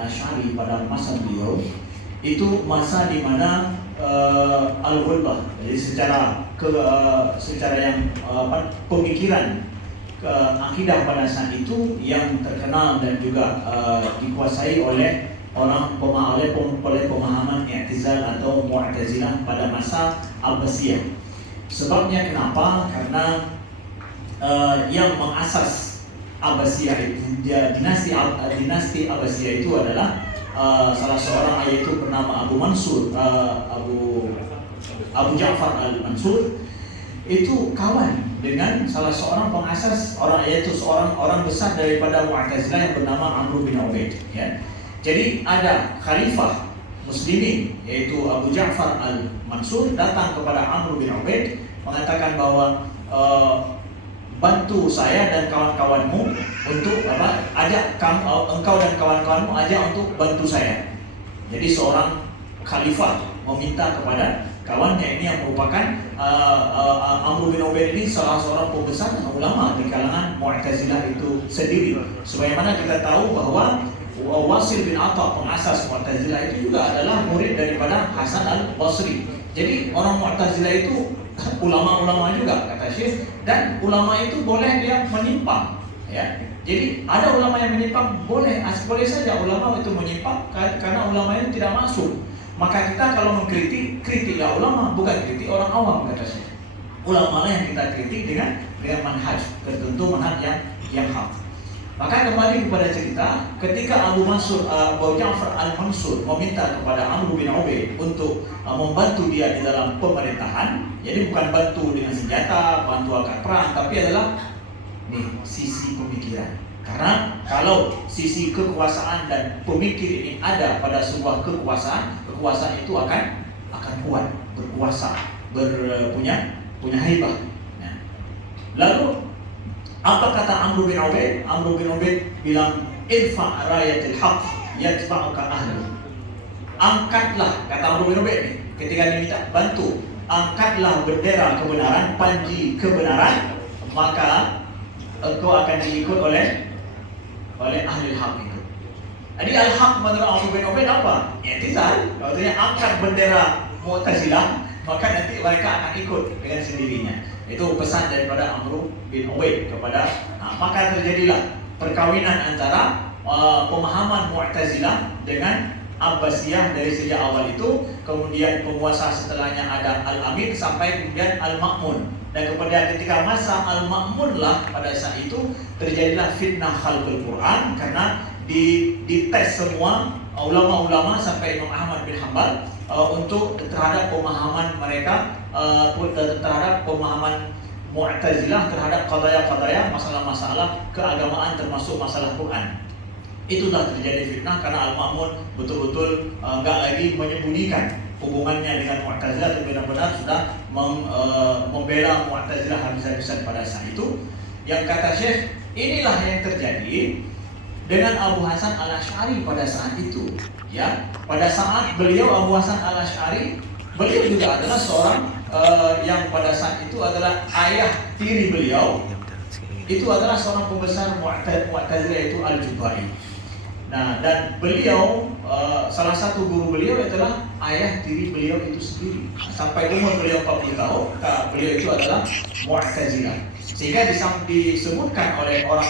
Asy'ari pada masa beliau itu masa di mana al-ghulbah, jadi secara yang pemikiran akidah pada saat itu yang terkenal dan juga dikuasai oleh pemahaman I'tizal atau Mu'tazilah pada masa Abbasiyah. Sebabnya kenapa? Karena yang mengasas Abbasiyah itu, dinasti Abbasiyah itu adalah salah seorang, yaitu bernama Abu Mansur, Abu Ja'far al-Mansur, itu kawan dengan salah seorang pengasas yaitu seorang orang besar daripada Mu'tazilah yang bernama Amr bin Ubaid, ya. Jadi ada khalifah muslimin yaitu Abu Ja'far al-Mansur datang kepada Amr bin Ubaid mengatakan bahwa bantu saya dan kawan-kawanmu untuk engkau dan kawan-kawanmu ajak untuk bantu saya. Jadi seorang khalifah meminta kepada kawannya ini yang merupakan Amr bin Ubaid ini salah seorang pembesar ulama di kalangan Mu'tazilah itu sendiri. Sebagaimana kita tahu bahwa Wasil bin Atha, pengasas Mu'tazilah, itu juga adalah murid daripada Hasan al-Basri. Jadi orang Mu'tazilah itu ulama-ulama juga, kata Syekh, dan ulama itu boleh dia menyimpang, ya. Jadi ada ulama yang menyimpang, boleh saja ulama itu menyimpang karena ulama itu tidak masuk. Maka kita kalau kritik ya ulama, bukan kritik orang awam, kata Syekh. Ulama lah yang kita kritik dengan manhaj tertentu, manhaj yang hak. Maka kembali kepada cerita, ketika Abu Ja'far al-Mansur meminta kepada Amr bin Ubaid untuk membantu dia di dalam pemerintahan, jadi bukan bantu dengan senjata, bantu akan perang, tapi adalah sisi pemikiran. Karena kalau sisi kekuasaan dan pemikir ini ada pada sebuah kekuasaan itu akan kuat, berkuasa, punya haibah. Nah, lalu apa kata Amr bin Ubaid? Amr bin Ubaid bilang, "Irfa' rayatil haqq yatba'uka ahlu." Angkatlah, kata Amr bin Ubaid nih, ketika diminta bantu, angkatlah bendera kebenaran, panji kebenaran, maka engkau akan diikut oleh ahli haq itu. Jadi al-haq menurut Amr bin Ubaid apa? I'tizal. Artinya angkat bendera Mu'tazilah, maka nanti mereka akan ikut dengan sendirinya. Itu pesan daripada Amr bin Ubaid kepada. Maka terjadilah perkawinan antara pemahaman Mu'tazilah dengan Abbasiyah dari sejak awal itu. Kemudian penguasa setelahnya ada Al-Amin sampai kemudian Al-Ma'mun. Dan ketika masa Al-Ma'mun lah, pada saat itu terjadilah fitnah khalqul Quran, karena dites semua ulama-ulama sampai Imam Ahmad bin Hanbal untuk terhadap pemahaman mereka, terhadap pemahaman Mu'tazilah terhadap qadaya-qadaya, masalah-masalah keagamaan termasuk masalah Quran. Itulah terjadi fitnah karena Al-Ma'mun betul-betul enggak lagi menyembunyikan hubungannya dengan Mu'tazilah, tapi benar-benar sudah membela Mu'tazilah habis-habisan pada saat itu. Yang kata Syekh, inilah yang terjadi dengan Abu Hasan al-Asy'ari pada saat itu, ya. Pada saat beliau Abu Hasan al-Asy'ari, beliau juga adalah seorang yang pada saat itu adalah ayah tiri beliau itu adalah seorang pembesar Mu'tazilah, itu Al-Jubai. Nah, dan beliau salah satu guru beliau adalah ayah tiri beliau itu sendiri. Sampai umur beliau 40 tahun, beliau itu adalah Mu'tazilah. Sehingga disebutkan oleh orang